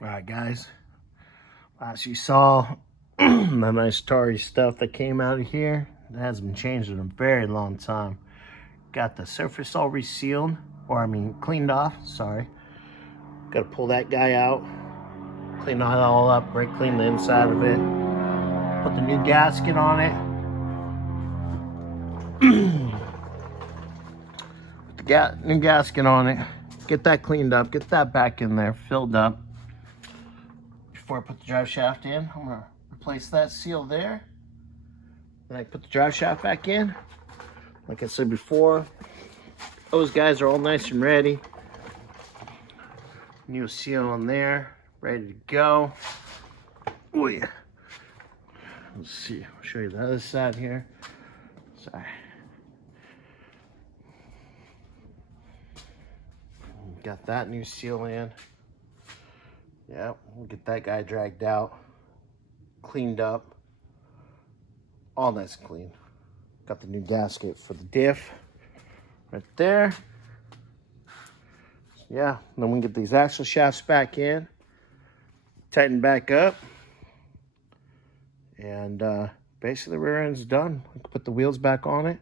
All right, guys. As you saw, the nice tarry stuff that came out of here, it hasn't been changed in a very long time. Got the surface all resealed, or I mean cleaned off, sorry. Got to pull that guy out, clean it all up, brake clean the inside of it, put the new gasket on it. Put the new gasket on it, get that cleaned up, get that back in there, filled up. Before I put the drive shaft in, I'm gonna replace that seal there. Then I put the drive shaft back in. Like I said before, those guys are all nice and ready. New seal on there, ready to go. Oh yeah. Let's see, I'll show you the other side here. Sorry. Got that new seal in. Yeah, we'll get that guy dragged out, cleaned up. All nice and clean. Got the new gasket for the diff right there. Yeah, and then we can get these axle shafts back in, tighten back up, and basically the rear end's done. We can put the wheels back on it.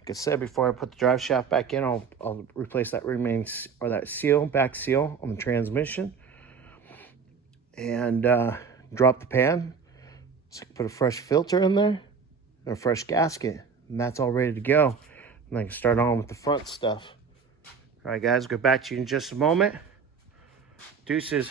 Like I said, before I put the drive shaft back in, I'll replace that that seal, back seal on the transmission, and drop the pan. So I can put a fresh filter in there and a fresh gasket, and that's all ready to go. And I can start on with the front stuff. All right, guys, go back to you in just a moment. Deuces.